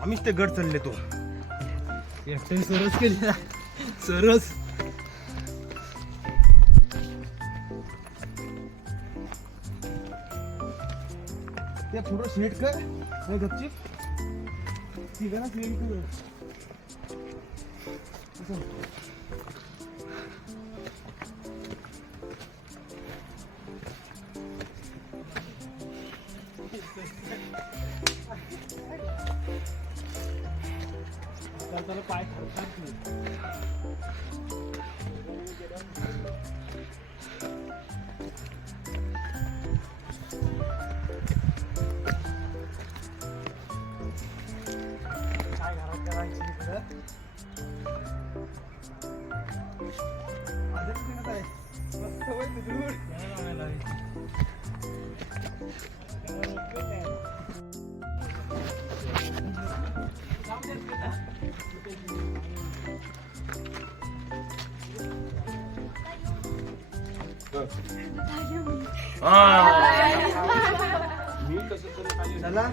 आम्हीच ते गड चालले तो एकट्याने सरस केली सरस ते पुढं सेट कर नाही गपची ठीक आहे ना सेट कर पाय चला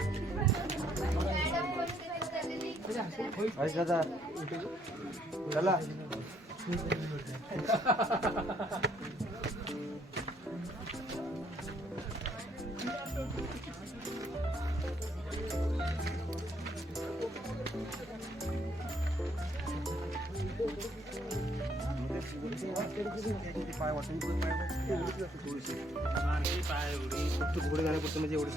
चला पाय वाटून घोडे घालायपुरतं म्हणजे एवढं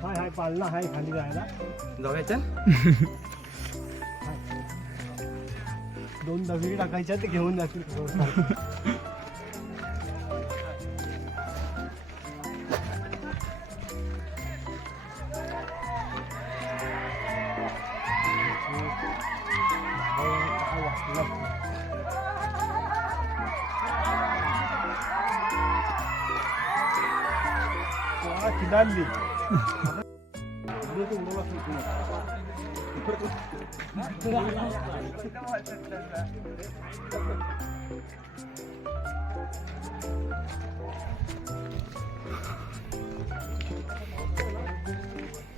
हाय हाय पाळणा हाय खाली जायला जाऊया दोन दगडी टाकायच्या ते घेऊन जातील खिदाली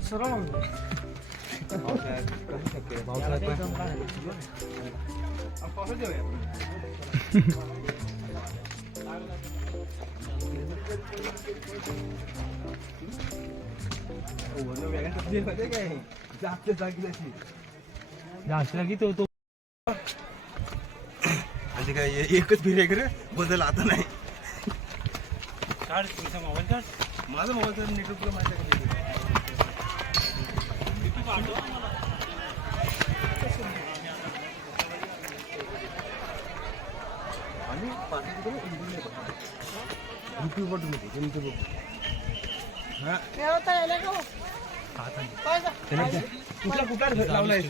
सरळ जास्त की तो आणि काय एकच फिरे कर बदल आता नाही काढ तुमचा मोबाईल काढ माझा मोबाईलचा नेटवर्क तुला माहिती आहे आणि यूट्यूबवर तुम्ही हा कुठला कुठला लावलाय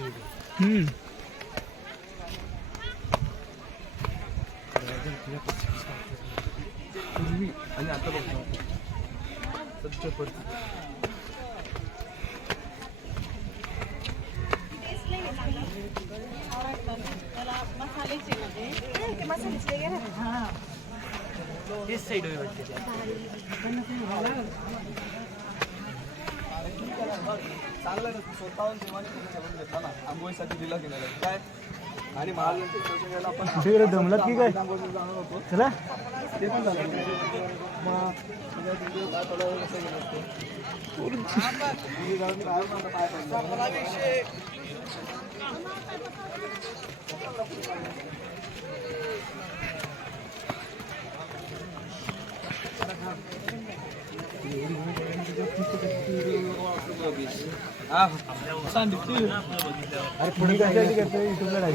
पूर्वी आणि आता बघतो सध्या परिस्थिती चांगला स्वतःहून जेवण घेतला ना आंघोळीसाठी दिला गेलेला काय आणि महाराजांच्या आपण दमला की काय जाणार होतो चला ते पण झालं मग अरे पुढे काय युट्यूबला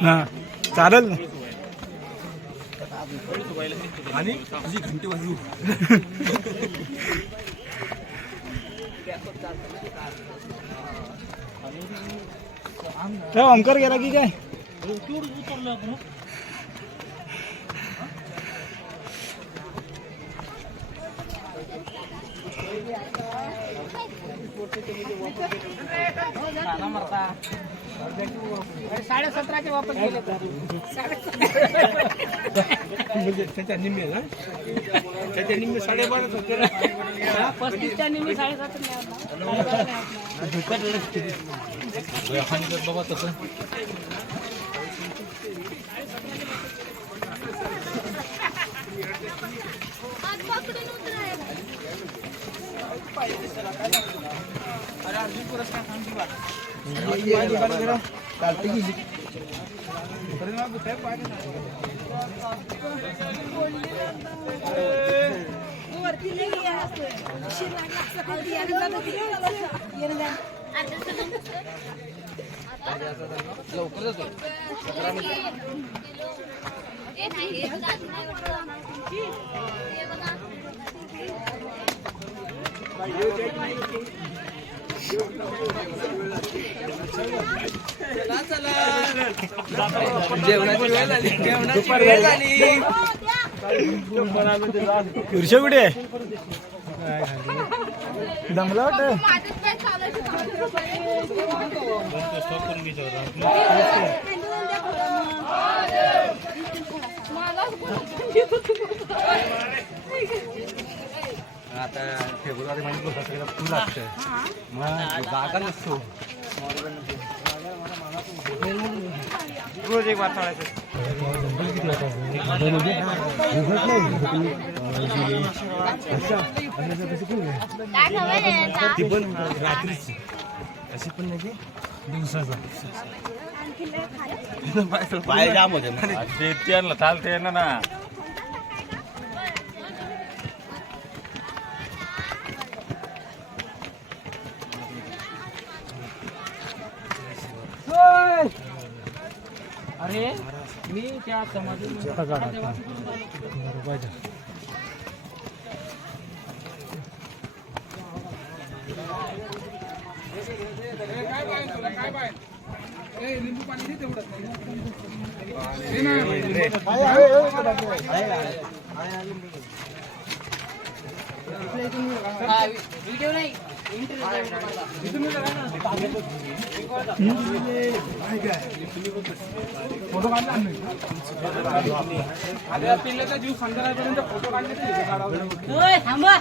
हा चालेल ना आणि घंटी वाजू ओमकार गेला की काय $17.5 वापस गेले म्हणजे त्याच्या निम्मे ना त्याच्या निम्मे 12.5 होते ना 35च्या निम्मे 7.5 बाबा तसं जेवणाची वेळ झाली कुठे दमला वाटत आता फेब्रुवारी महिन्यात फुल लागतं मग जागा नसतो रोज एक बार ती पण रात्रीची अशी पण नाही की दिवसाचा पाय जाम होते त्यांना चालते ना ना अरे मी त्या समाधी व्हिडिओ नाही फोटो काढला पिल्ल्याचा जीव संध्याकाळपर्यंत फोटो काढले थांबा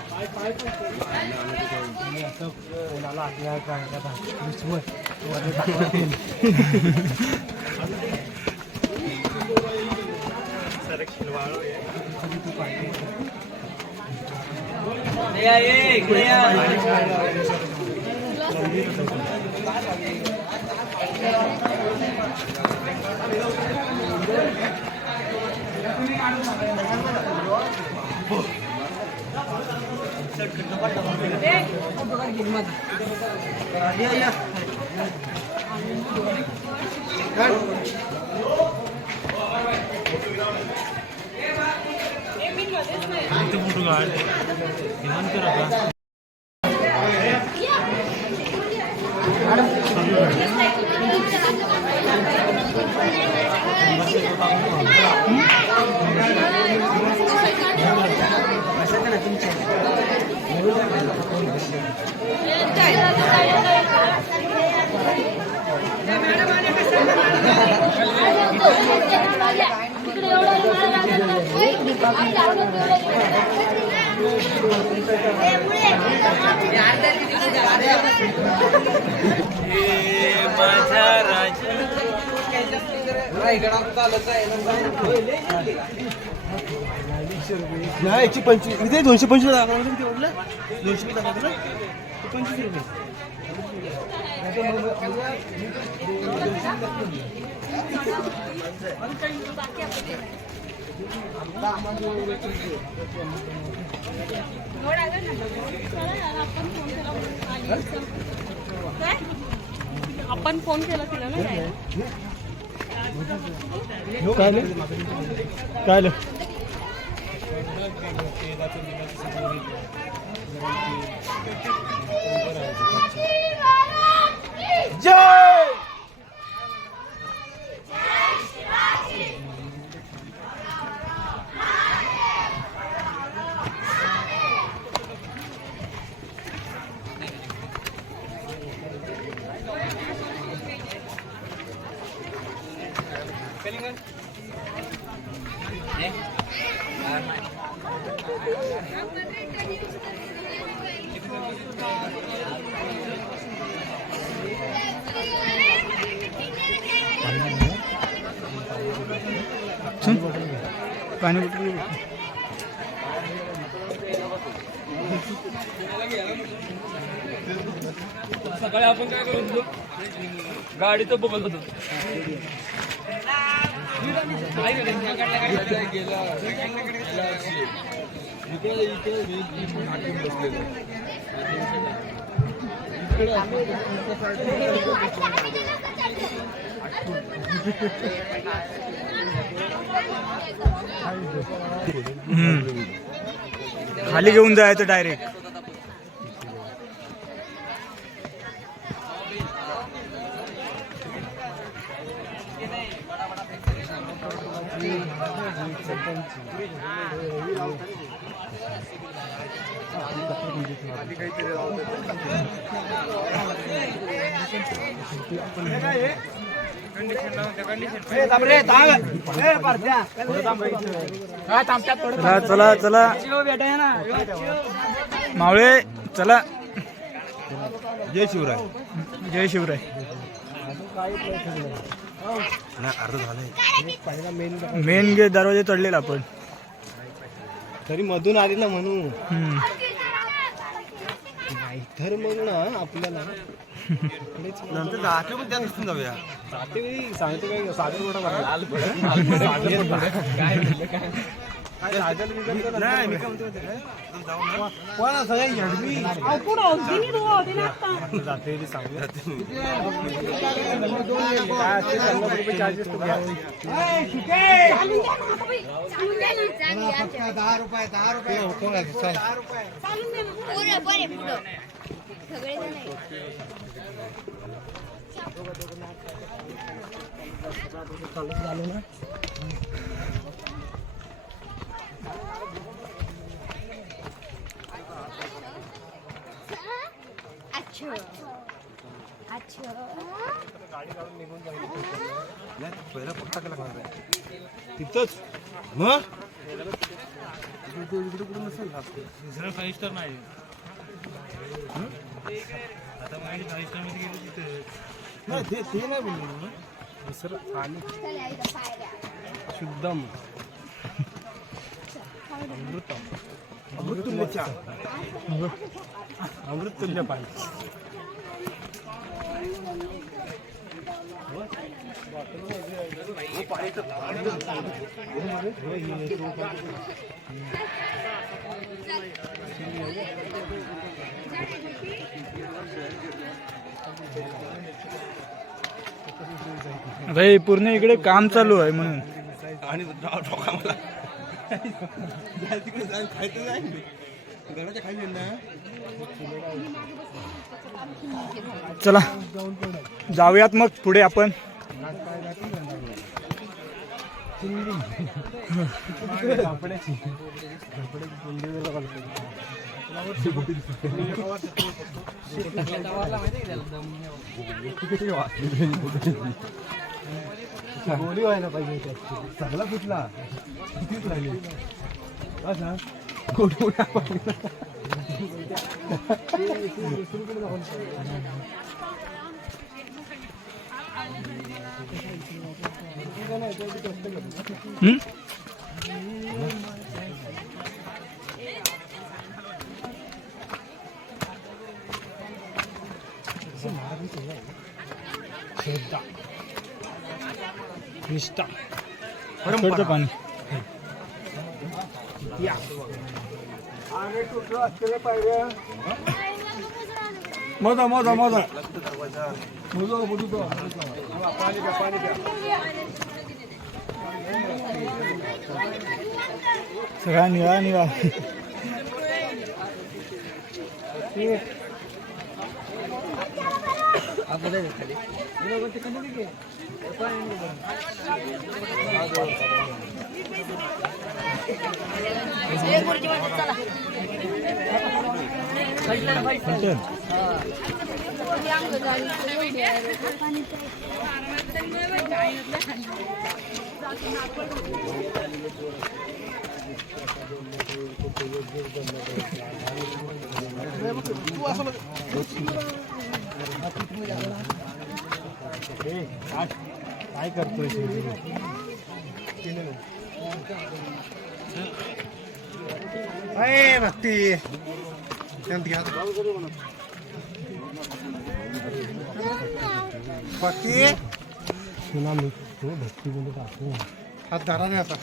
नाही 125 इथे 225 टाका किती वाटलं 200 टाका ना 25 रुपये आपण फोन केला तिला ना काय जय पाणी बॉटल सकाळी आपण काय करत होतो गाडीचं बघत होतो खाली घेऊन जायचं डायरेक्ट. चला चला चला मावळे चला. जय शिवराय. जय शिवराय. अर्ध झालंय. मेन गेट दरवाजे चढलेला आपण तरी मधून आली ना म्हणून तर मग ना आपल्याला नंतर जाते पण त्या दिसून जाऊया. सांगतो काय सागर नाही मी काय म्हणतो कोणा जाते सांगूया चार्जेस पहिला पक्का केला तिथंच मग कुठून नसेल 5 स्टार नाही आता माझी 5 स्टार मध्ये गेलो तिथे ते नाही बोललो दुसरं पाणी शुद्धम अमृततुल्य चहा अमृततुल्य पाणी. भाई पूर्ण इकडे काम चालू आहे म्हणून आणि मला तिकडे जाऊन खायचं जाईल घराच्या खाली ना. चला जाऊयात मग पुढे आपण. गोळी व्हायला पाहिजे सगळा कुठला कितीच राहिले निष्ठा परंपरा पाणी. मोजा मोजा मोजा सगळा निळा निळा. काय करतोय भक्ती बाकी भक्ती हात धरा नाही आता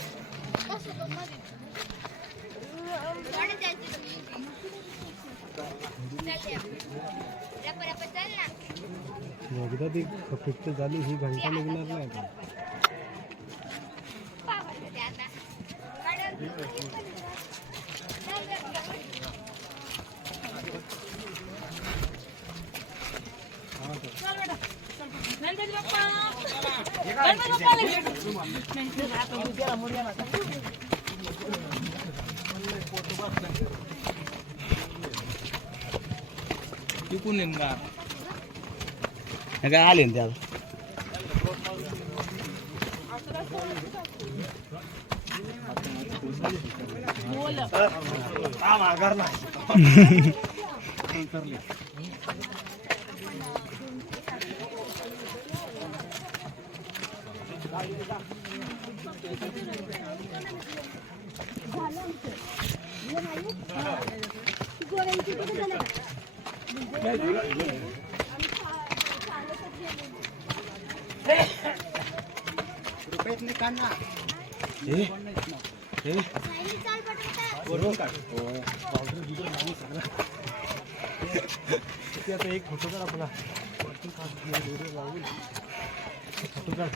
एकदा ती फिक्स झाली ही घंटा निघणार नाही का काय आले ना त्याला एक फोटो काढ आपला फोटो काढ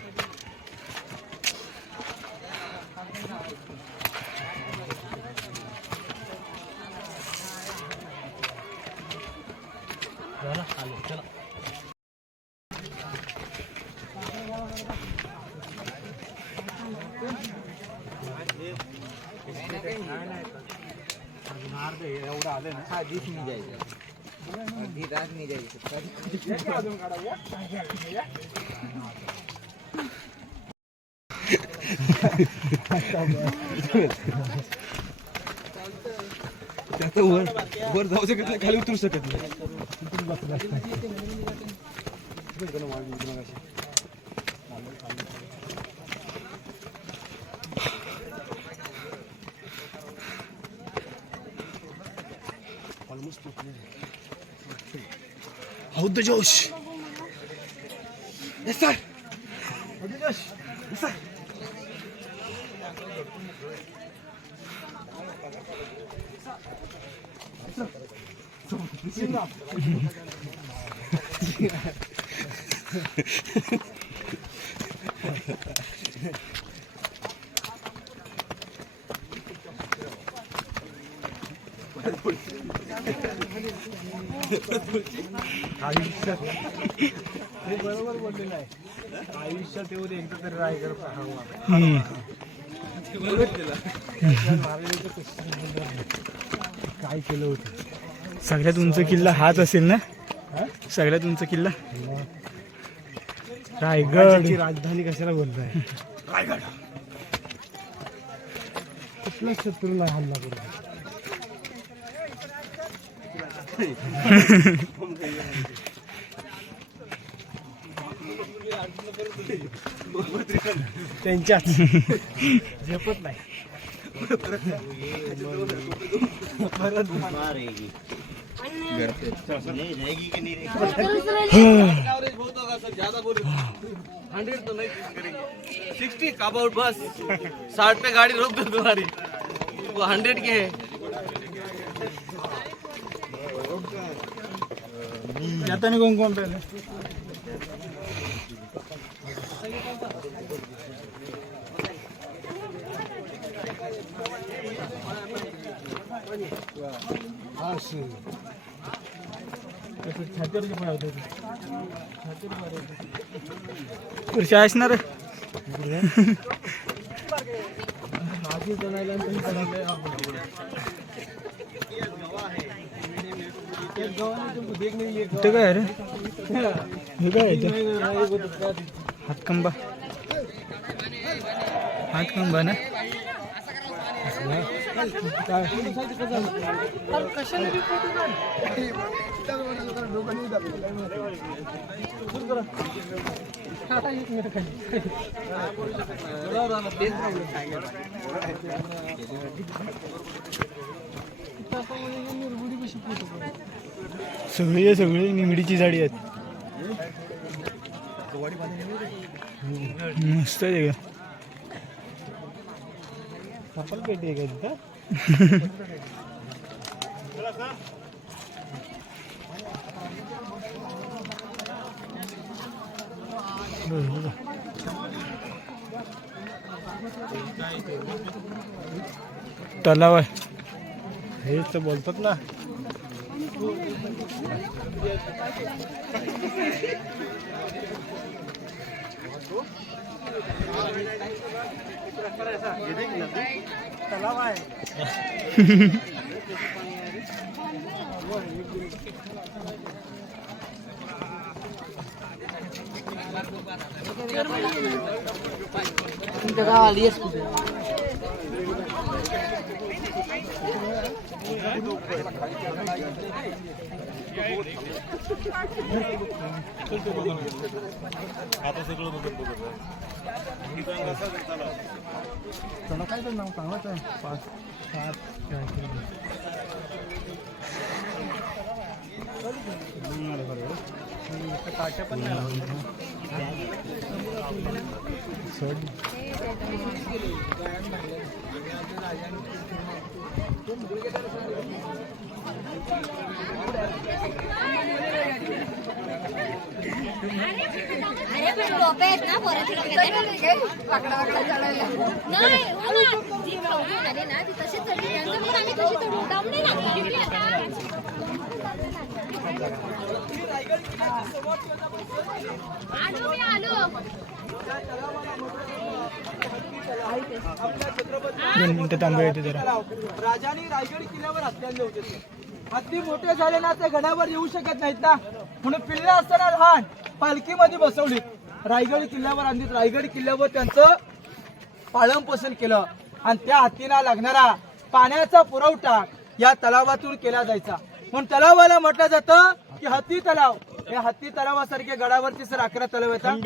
चला एवढं आलं ना आधीच नाही जायचं अगदी रात नाही जायचं वर जाऊ शकत नाही खाली उतरू शकत नाही Hold the Josh. Yes, sir. Hold the Josh. Yes, sir. आयुष्यात हे बरोबर बोललेलं आहे आयुष्यात येऊन एकदा तरी रायगड पाहावा काय केलं होतं सगळ्यात उंच किल्ला हाच असेल ना सगळ्यात उंच किल्ला रायगड राजधानी कशाला बोलताय रायगड कुठल्या शत्रूला हल्ला करू त्यांच्यात झेपत नाही ज्यादा बोल 100 तो नहीं करेंगे 60 अबाउट बस 60 पे गाड़ी रोक दो तुम्हारी वो 100 के है जाता नहीं कौन कौन पहले पुढच्या असणार इथं काय रे हे काय हातकंबा हातकंबा ना सगळी निगडीची झाडी आहेत. मस्त आहे का कपल पेटी आहे का तिथं. तलाव आहे हेच तर बोलतात ना. तलाव आहे. तुमच्या गावाला येस काय तर नाव सांगायचं आहे 5-7 काट्या पण नाही. अरे पण टोपे आहेत ना पोराची वाकडा चढायला नाही जी फौजी आली ना ती तशीच चढली त्यांचं पण आम्ही तशी चढू दम नाही लागला. आलो मी आलो. 2 मिनिटं थांबूया इथे जरा. राजाने रायगड किल्ल्यावर हत्यारले होते. हत्ती मोठे झाले ना ते गडावर येऊ शकत नाहीत ना म्हणून पिल्ले असताना लहान पालखीमध्ये बसवली रायगड किल्ल्यावर आणलीत. रायगड किल्ल्यावर त्यांचं पालन पोषण केलं आणि त्या हत्तीला लागणारा पाण्याचा पुरवठा या तलावातून केला जायचा. म्हणून तलावाला म्हटलं जातं की हत्ती तलाव. या हत्ती तलावासारख्या गडावरती सर 11 तलाव येतात.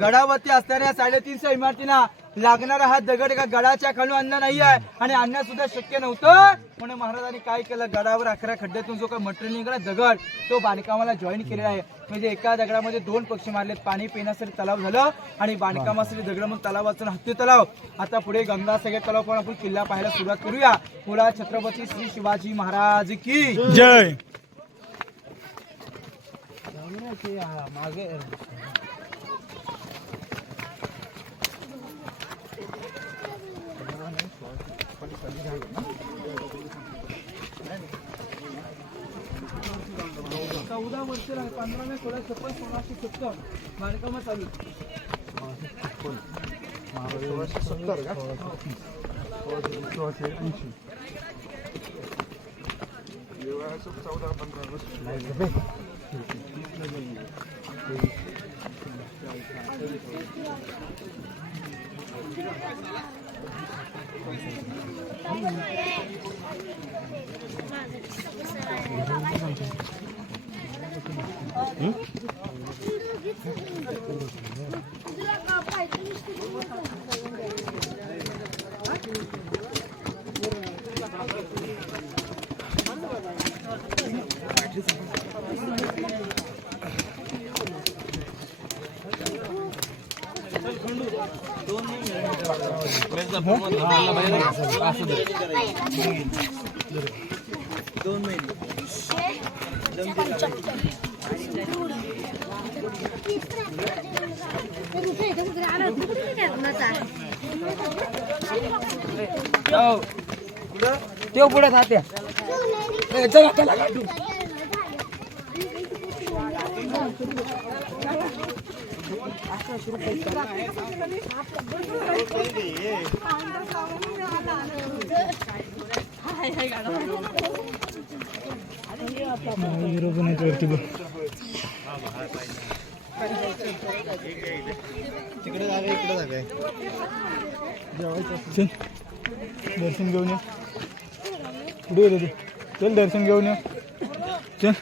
गडावरती असणाऱ्या 350 इमारतींना लागणारा हा दगड एका गडाच्या खालून आणला नाही आहे आणि आणणं सुद्धा शक्य नव्हतं. म्हणून महाराजांनी काय केलं गडावर 11 खड्ड्यातून जो काही मटेरियल निघाला दगड तो बांधकामाला जॉईन केलेला आहे. म्हणजे एका दगडामध्ये 2 पक्षी मारलेत. पाणी पिण्यासाठी तलाव झालं आणि बांधकामासाठी दगड म्हणून तलावाचं हत्ती तलाव. आता पुढे गंगासागर तलाव पण आपण किल्ला पाहायला सुरुवात करूया. पुढा छत्रपती श्री शिवाजी महाराज की जय. मागे चौदा वर्ष 15 मे 1670 बांधकाम चालू. 1670 का? तेव्हा पुढे थात्या वरती बघ तिकडे जागा इकडे जागा आहे. दर्शन घेऊन ये. पुढे गेले ते चल दर्शन घेऊन ये चल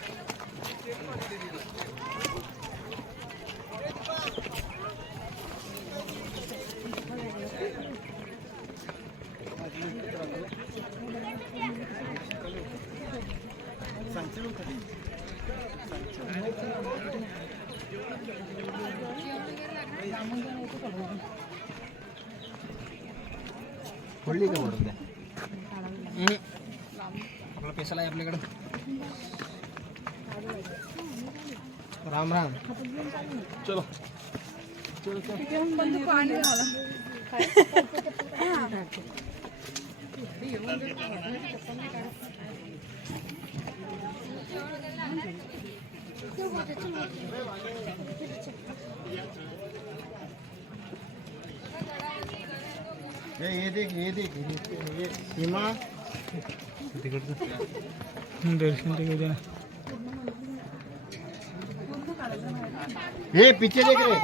पडली का बरोबर आपला पैसा आहे आपल्याकडं राम राम चलो ये देख सीमा दर्शन ते घेऊ दे ना ये पीछे देख रे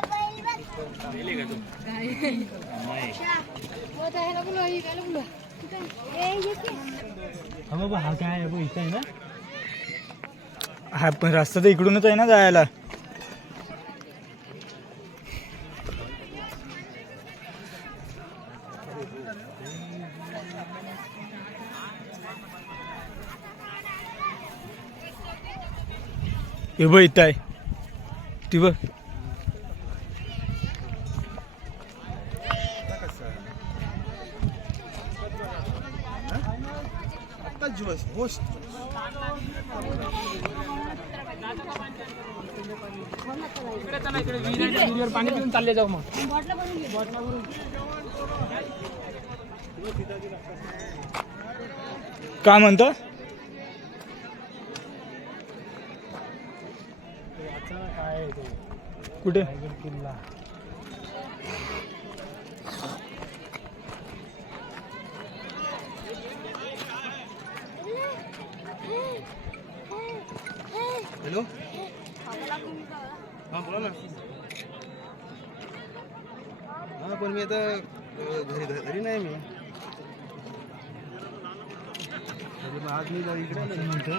हा बाबा हा काय आहे इथं आहे ना हा पण रस्ता तर इकडूनच आहे ना जायला हे बघ इथं आहे ती बघ इकडे विहिरीवर पाणी पिऊन चालले जाऊ मग काय म्हणतो कुठे किल्ला हॅलो हां बोला ना हां पण मी आता घरी नाही मी आज मी इकडे म्हणतो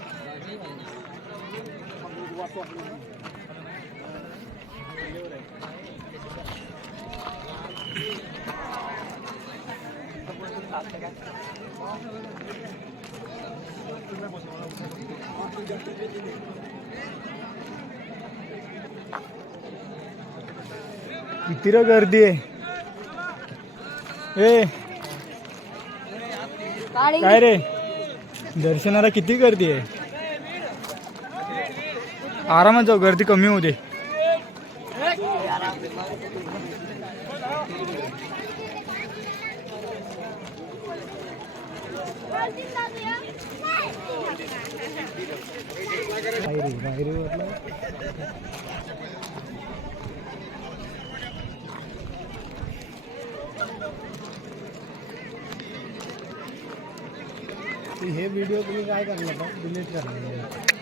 किती रे गर्दी आहे ए काय रे दर्शनाला किती गर्दी आहे आरामात जाऊ गर्दी कमी होते हे व्हिडिओ तुम्ही काय करणार का डिलीट करणार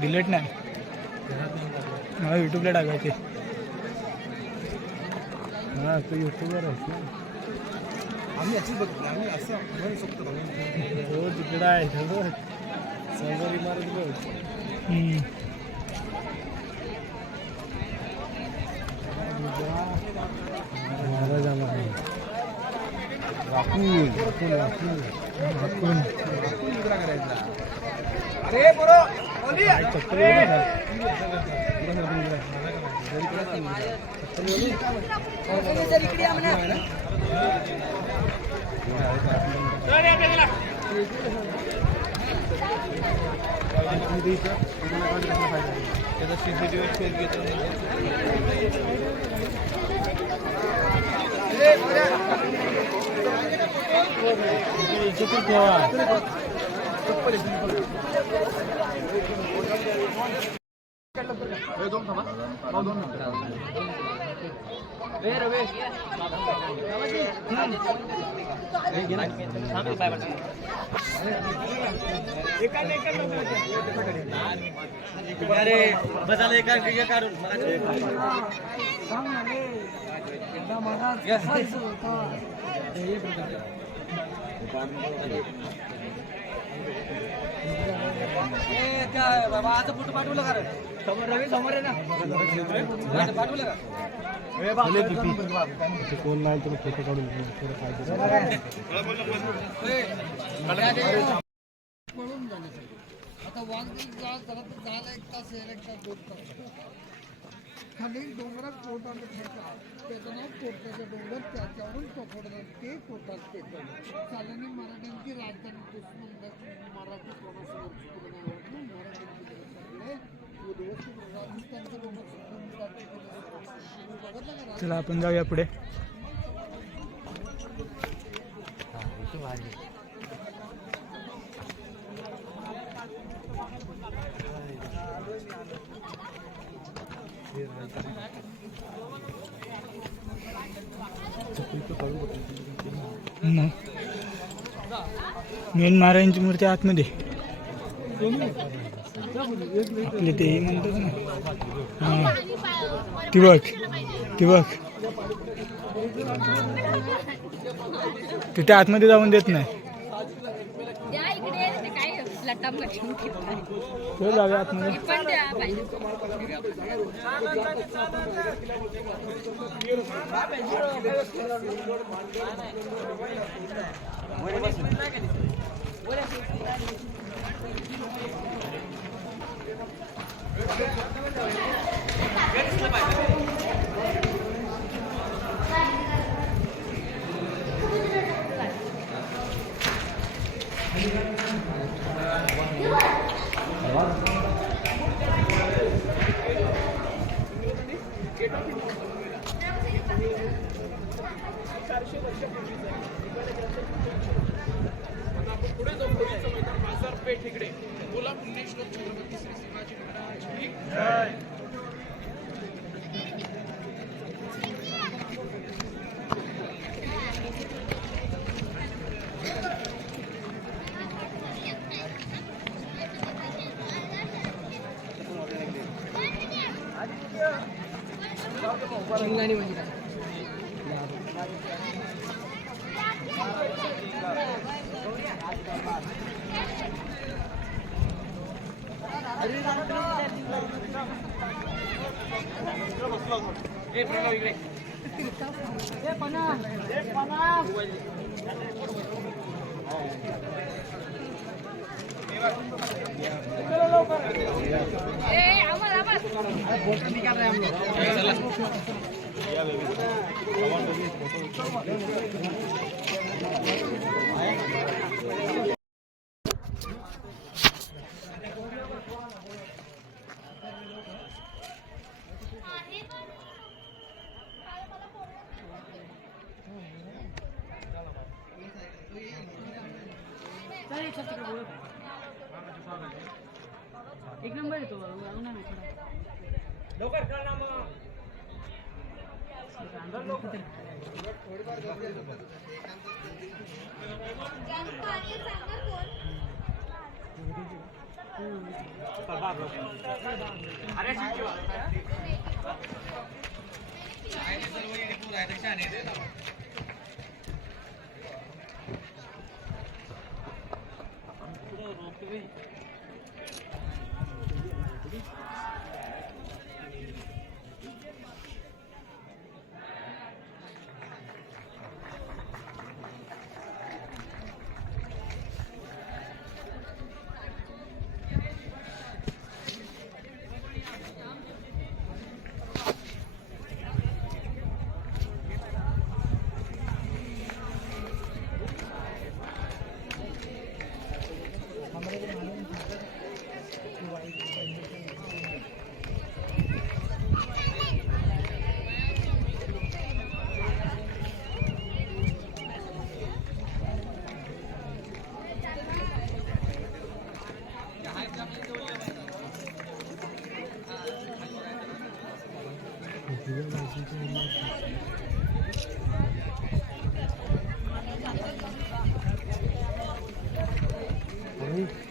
डिलीट नाही मला यूट्यूबला टाकायचे हां तू यूट्यूबवर आहेस ना आम्ही अशीच बघतो आम्ही असं म्हणू शकतो हो तिकडं आहे समोर इमारत बघ अरे बरो अरे बसायला एका काढून मला माझा फोटो पाठवलं का रे? समोर रवी समोर आहे ना पाठवलं का? कोण नाही तुला फोटो काढून पळून जाण्यासाठी आता वाघ झाला 1 तास 1 तास 2 तास खाली डोंगरात पोटाला ठरतात त्याचं नाव पोटाचं डोंगर त्याच्यावरून पकडलं ते पोटात पेटवलं चालणी मराठ्यांची राजधानी दुश्मन मराठी कोणासमोर मराठ्यांची व्यवस्थित राजस्थानचं बघितलं का? चला आपण जाऊया पुढे. मेन महाराजांची मूर्ती आतमध्ये आपले ते म्हणतात ना. हा ती बघ तिथे आतमध्ये जाऊन देत नाही. द्या इकडे ते काय लटामट तो जाऊया आतमध्ये. पण द्या पाहिजे. बाजारपेठ इकडे बोला पुण्यश्लोक छत्रपती श्री शिवाजी महाराज. एक नंबर येतो लवकर कर ना मग. अरे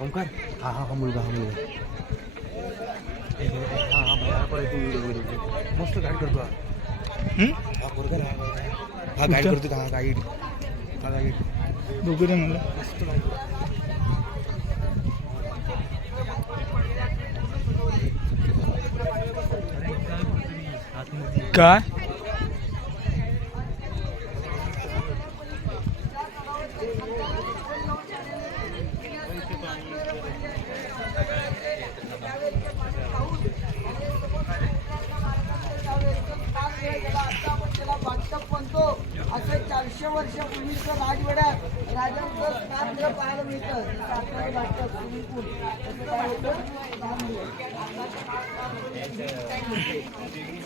ओंकार हा मुलगा मस्त गाईड करतो हा पोरगा हा गाईड करतो हा गाईड बघू दे मला. मस्त काय असे 400 वर्षापूर्वीचं राजवाड्यात राजांचं स्नानगृह पाहायला मिळतं. सातारा वाटतं स्विमिंग पूल त्याचं काय होतं स्नानगृह.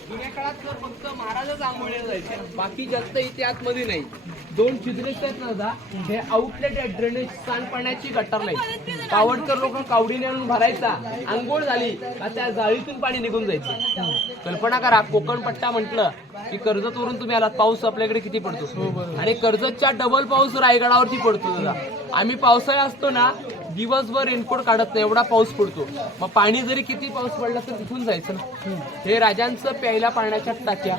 जुन्या काळात तर फक्त महाराजच आंघोळीला जायचे, बाकी जास्त इथे आतमध्ये नाही. 2 छिद्रे आहेत ना दादा, हे आउटलेट आहे ड्रेनेज सांडपाण्याची गटार नाही. कावडकर लोक कावडीने आणून भरायचा, आंघोळ झाली का त्या जाळीतून पाणी निघून जायचं. कल्पना करा, कोकण पट्टा म्हटलं की कर्जतवरून तुम्ही आलात, पाऊस आपल्याकडे किती पडतो आणि कर्जतच्या डबल पाऊस रायगडावरती पडतो दादा. आम्ही पावसाळा असतो ना, दिवसभर रेनकोट काढत नाही, एवढा पाऊस पडतो. मग पाणी जरी किती पाऊस पडला तर तिथून जायचं ना. हे राजांचं प्यायला पाण्याच्या टाक्या,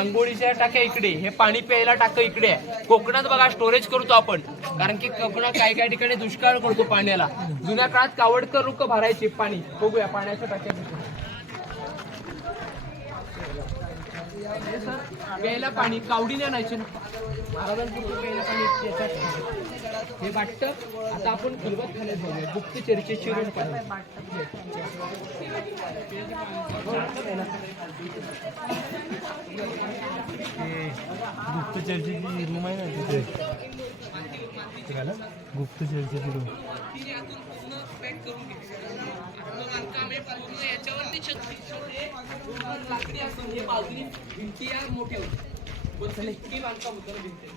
आंघोळीच्या टाक्या इकडे, हे पाणी प्यायला टाकं इकडे आहे. कोकणात बघा स्टोरेज करतो आपण, कारण की कोकणात काही ठिकाणी दुष्काळ पडतो पाण्याला. जुन्या काळात कावडकर लोक भरायचे पाणी. बघूया पाण्याच्या टाक्या प्यायला पाणी कावडीने आणायचे ना महाराजांपुरतं प्यायला पाणी याच्यात. हे वाटतं आता आपण खलबत खाण्यात बघूया, गुप्त चर्चेचे चिरण पाणी. गुप्त चर्चेची रूम आहे ना तिथे, गुप्त चर्चेची रूम. मोठे होते बांधकाम होतं भिंती.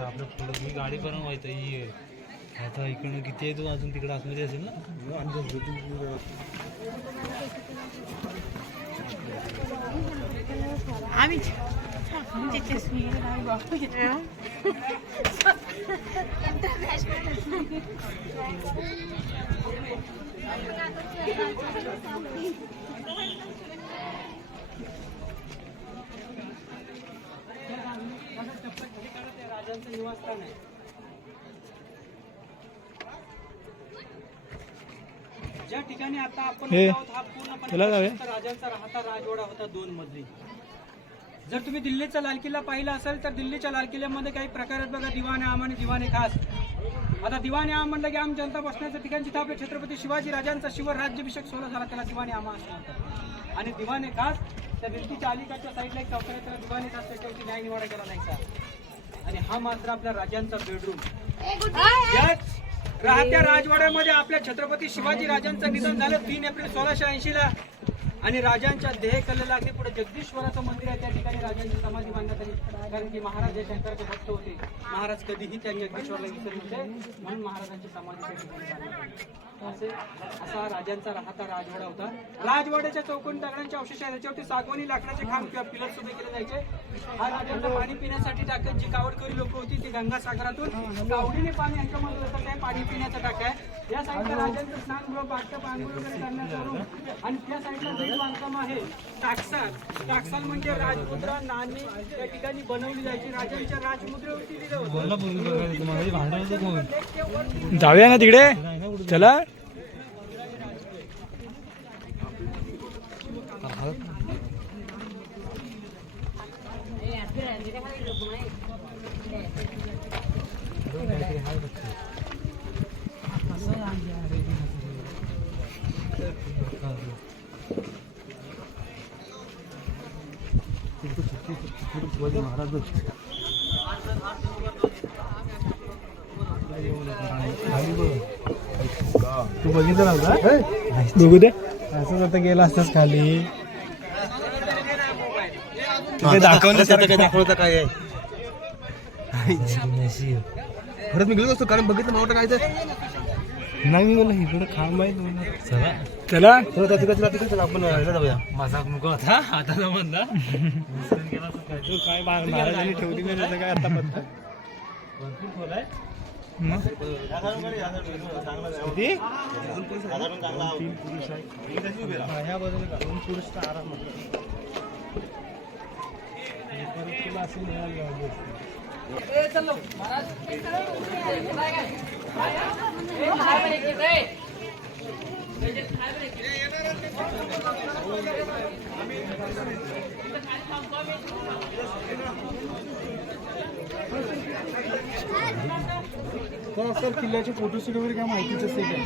आपल्या पुढे मी गाडी पण व्हायचं आता इकडनं किती आहे तू अजून तिकडे आतमध्ये असेल ना. राजांचं निवासस्थान आहे. ज्या ठिकाणी आता आपण आहोत हा पूर्णपणे राजांचा राहता राजवाडा होता 2 मजली. जर तुम्ही दिल्लीचा लाल किल्ला पाहिला असेल तर दिल्लीच्या लाल किल्ल्यामध्ये काही प्रकार आहेत बघा, दिवाने आम आणि दिवाने खास. आता दिवाने आम म्हणलं की आम जनता बसण्याचं ठिकाण जिथं आपले छत्रपती शिवाजी राजांचा शिवराज्याभिषेक सोहळा झाला त्याला दिवाने आमा असं म्हणतात. आणि दिवाने खास त्या भिंतीच्या अलीकडच्या साईडला एक चौकात त्याला दिवाने खास त्याच्यावरती न्याय निवाडा केला जायचा. आणि हा मात्र आपल्या राजांचा बेडरूम. याच राहत्या राजवाड्यामध्ये आपल्या छत्रपती शिवाजी राजांचं निधन झालं 3 एप्रिल 1680 ला. आणि राजांच्या देह कल्लेला अगदी पुढे जगदीश्वराचं मंदिर आहे, त्या ठिकाणी राजांची समाधी बांधण्यात आली. कारण की महाराज हे शंकराचे भक्त होते, महाराज कधीही त्यांनी जगदीश्वरला विसरले नव्हते, म्हणून महाराजांची समाधी असा राजांचा राहता राजवाडा होता. राजवाड्याच्या चौकोनी दगडांच्या अवशेष आहेत, त्याच्यावरती सागवानी लाकडाचे खांब किंवा पिलर सुद्धा केले जायचे. हा राजांचं पाणी पिण्यासाठी टाकत जी कावडकरी लोक होती ती गंगा सागरातून कावडीने पाणी यांच्यामध्ये होतं, ते पाणी पिण्याचं टाक आहे. या साईडला राजांचं स्नानगृह, बाथटब, आंघोळ वगैरे करण्याचं. आणि त्या साईडला जे बांधकाम आहे टाकसाल, टाकसाल म्हणजे राजमुद्रा नाणी त्या ठिकाणी बनवली जायची, राजांच्या राजमुद्रेवरती दिलं होतं. जाऊया ना तिकडे, चला. तू बघितलं नव्हता बघू दे. असं आता गेला असताच खाली दाखवलं काय आहे. परत मी गेलो असतो कारण बघितलं नव्हतं काय तर नाही मी बोला इकडे खांब आहे तुम्हाला चला चला तिकडे आपण जाऊया माझा नको आता आता जमला काय महाराजांनी ठेवली नाही त्याचं काय आता पत्ता भरपूर खोल आहे मग किती ह्या बाजूला 2 पुरुष तर आरामात तुला असेल सर किल्ल्याचे फोटोशूट वगैरे काय माहितीचे सेट आहे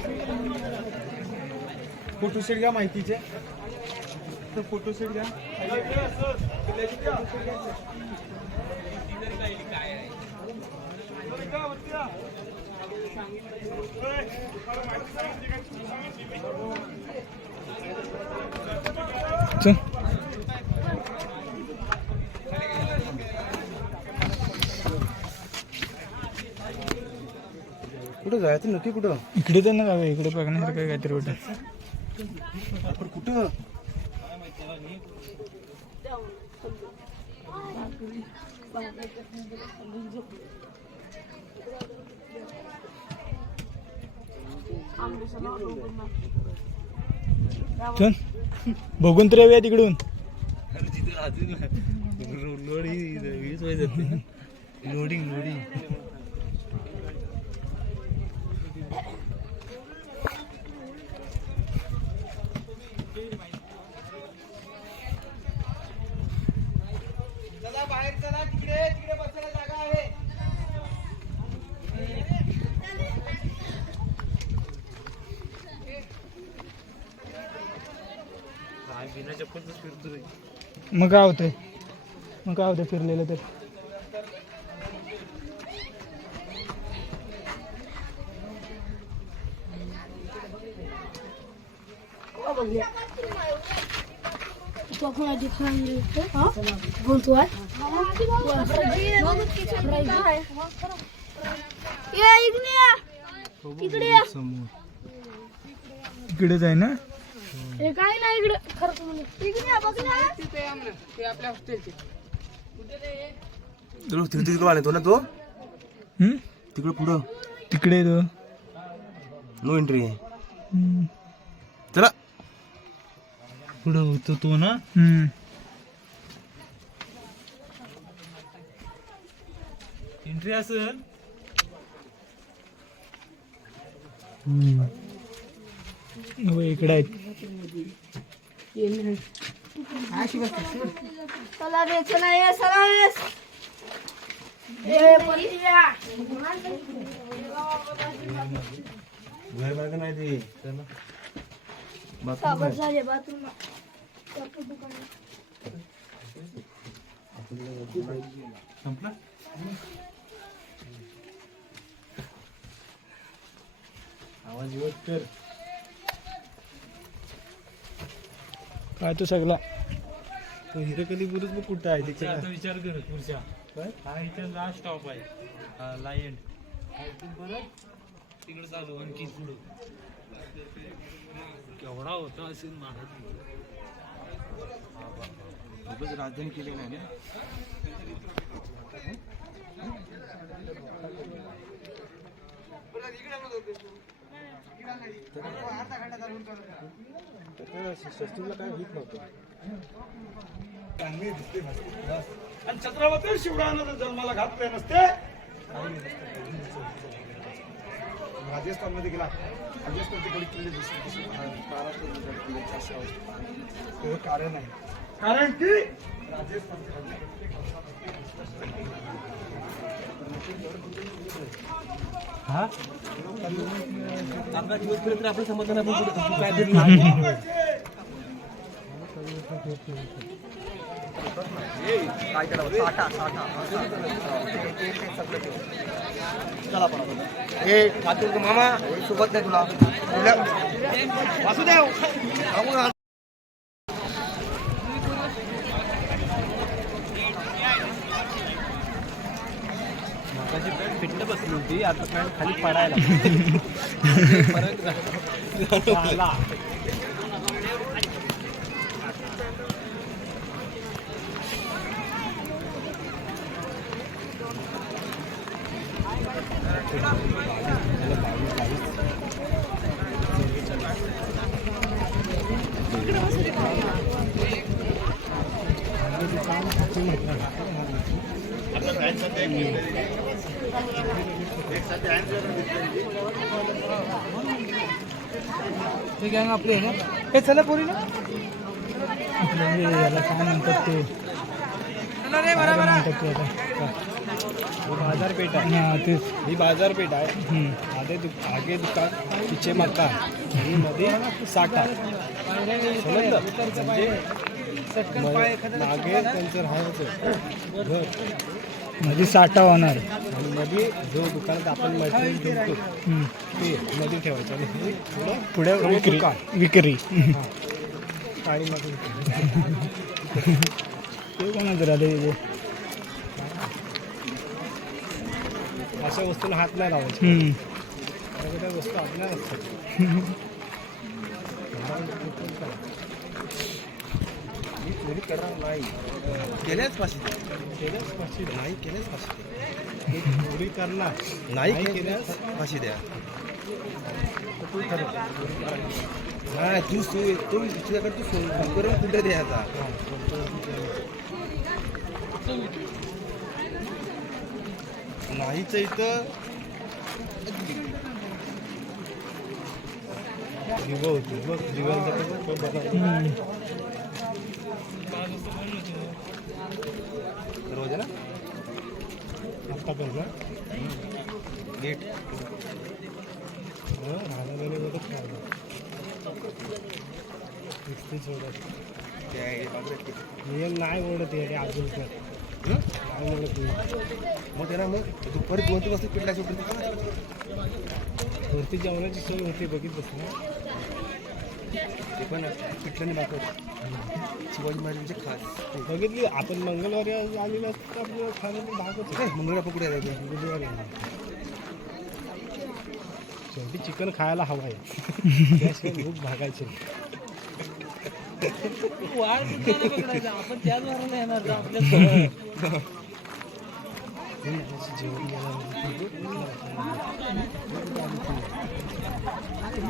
फोटोशूट घ्या माहितीचे तर फोटोशूट घ्या चल कुठं जायचं नक्की कुठं इकडे तर ना जाऊया इकडे बघण्यासारखं काहीतरी वाटत आपण कुठं चल बघून तर येऊया तिकडून लोडिंग मग काय होतंय फिरलेलं तर इकडेच आहे ना काय नाही इकडे खरं बघ ना ते आपल्या हॉस्टेलचे तिकडे आले तो ना तो तिकडे पुढं तिकडे तो नो एंट्री आहे चला पुढं होतो तो ना एंट्री असेल इकडे आहेत चला रे चला ये घर मार्ग नाही ते चला बाथरूम संपला आवाज येत कर काय तो सगळा तो हिरकली बुरुज मग कुठं आहे तिकडे आता विचार कर पुढच्या हा इथे लास्ट स्टॉप आहे लायन परत तिकडे चालू आणखी पुढं केवढा होता असेल महाराज राजधानी केली नाही ना शस्त्रीला काय भीत नव्हतं चांगली दिसते आणि छत्रपती शिवरायानं जर जन्माला घातले नसते राजस्थानमध्ये गेला राजस्थानचे गडी किल्ले महाराष्ट्रात कारण आहे कारण की हा आपला दिवसपर्यंत आपण समजलं आपण काय चला पण हे ठाकूर मामा सोबत नाही तुला वासुदेव फिटलं बसली होती आता खाली पडायला आपले हे चला पोरी ना याला काय म्हणतात ते बाजारपेठ आहे. हा, तेच. ही बाजारपेठ आहे. आगे दुकान पीछे मकान आणि मध्ये साठा समजलं? म्हणजे मागे त्यांचं राहायचं घर मध्ये साठा होणार. आणि मध्ये जो दुकानात आपण मटेरियल घेतो ते मध्ये ठेवायचं आणि हे पुढे विक्री दुकान विक्री आणि मध्ये ते कोणाचं राहिले अशा वस्तूला हात नाही लावायचे. त्या वस्तू आपल्या असतात. मी चोरी करणार नाही. केल्याच फाशी नाही केल्याच फाशी मी चोरी करणार नाही केल्यास फाशी द्या. तू ठरव. नाही तू तुझ्याकडे तू फोन करून कुठे द्यायचा. नाहीच इथं जीव होती बघ जीवन रोज ना आत्ता पण ना नीट नियम नाही ओढत आहे अजून तर नाही ओढत मग त्याला मग दुपारी 2-3 वाजता पिठला सुटतो. वरती जेवणाची सोय होती बघितलंस ना. ते पण पिठल्याने दाखवत शिवाजी महाराजांचे खास बघितली आपण. मंगळवारी आलेलं असतं आपलं खाण्याचं भागच आहे. मंगळवारी आपण कुठे जायचं बुधवारी शेवटी चिकन खायला हवं आहे. त्याशिवाय भूक भागायची. आपण त्याच वाराला येणार आपल्या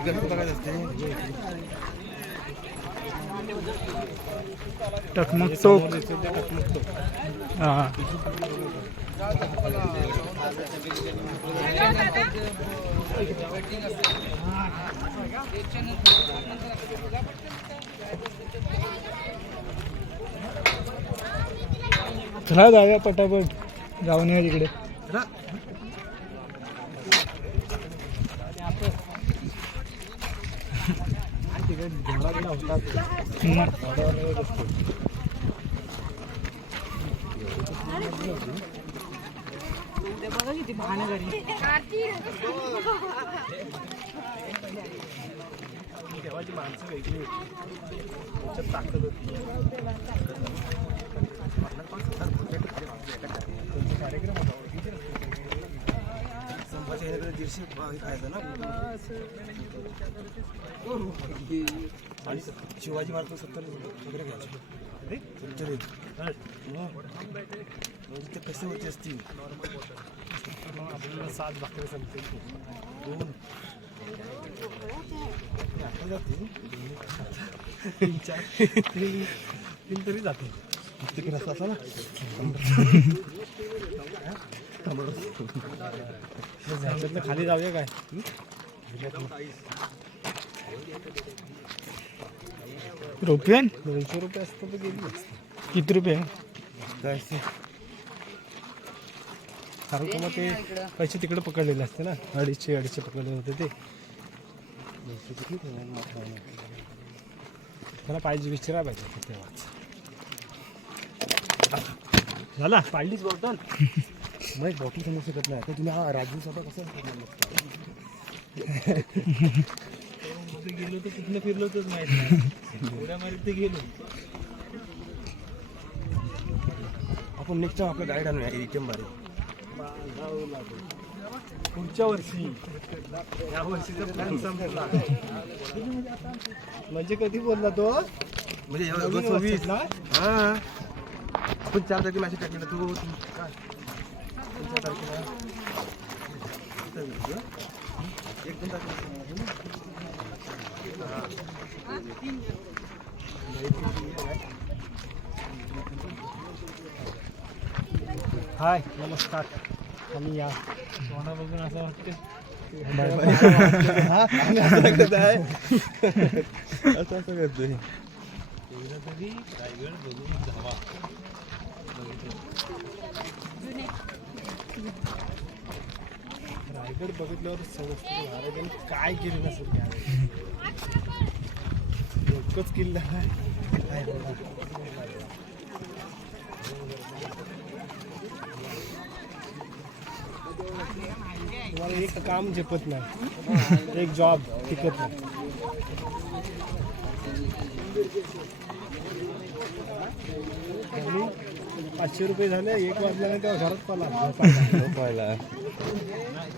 जेवण बघायचं असते. टकमक टोक. हा चला जाऊया पटापट. जाऊन या तिकडे. बघा किती भाणं घरी. देवाची माणसं वेगळी होती. त्याच्यात ताकद होती. कार्यक्रम होता संभाजीनगर 150 खायचं ना. आणि शिवाजी महाराज 70 वगैरे घ्यायचे. ते कसे होते असतील आपल्याला 7 भाकरी संपते. 2 3 तरी जाते. तिकडे रस्ता असा ना खाली जाऊया काय. रुपये 200 रुपये असतं तर गेली असते. किती रुपये काय असते कारण का मग ते पैसे तिकडे पकडलेले असते ना. 250 पकडले होते ते. मला पाहिजे विचारा पाहिजे तेव्हाच. झाला पाहिलीच बॉटल. मग एक बॉटल समजू शकत नाही. तर तुम्ही हा राजू सभा कसं गेलो तर कुठनं फिरलो तर माहित नाही. उड्या मारीत ते गेलो. आपण नेक्स्ट टाइम आपलं गाईड आणूया ATM बारे. पुढच्या वर्षी या वर्षीचा प्लॅन संपला. म्हणजे कधी बोलला तो? म्हणजे 26 ना? हा आपण 4 तारखेला मॅसेज टाकलेला तू काय? 4 तारखेला 1-2 तारखेला हाय नमस्कार. आम्ही या तोंडा बघून असं वाटतं असं करतोय. एकदा तरी रायगड बघून जावा. रायगड बघितल्यावर समजतं महाराजांनी काय केलं नसेल एकच किल्ला आहे. तुम्हाला एक काम झेपत नाही, एक जॉब टिकत नाही. 500 रुपये झाले, 1 वाजला नाही तेव्हा घरात पाहिला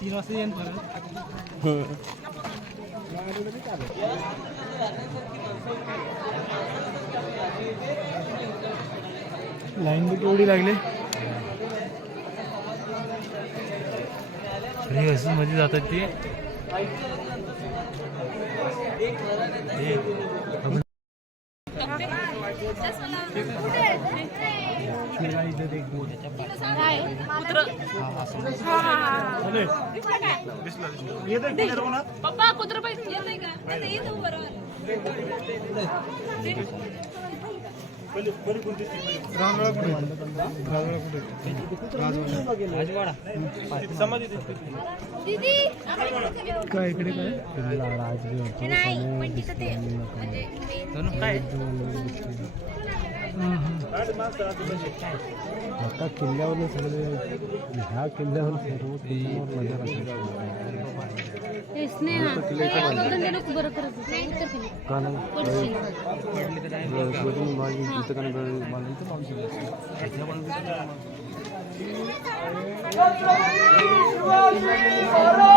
3 वाजता येईन परत. लाईन बी केवढी लागली. फ्री बसेस मध्ये जातात ते. पप्पा कुत्र पाहिजे नाही का ते येतो बरोबर. दीदी काय इकडे काय नाही पण तिथं ते म्हणजे आता किल्ल्यावर सगळे ह्या किल्ल्यावर सर्व बरं करत का नाही होतं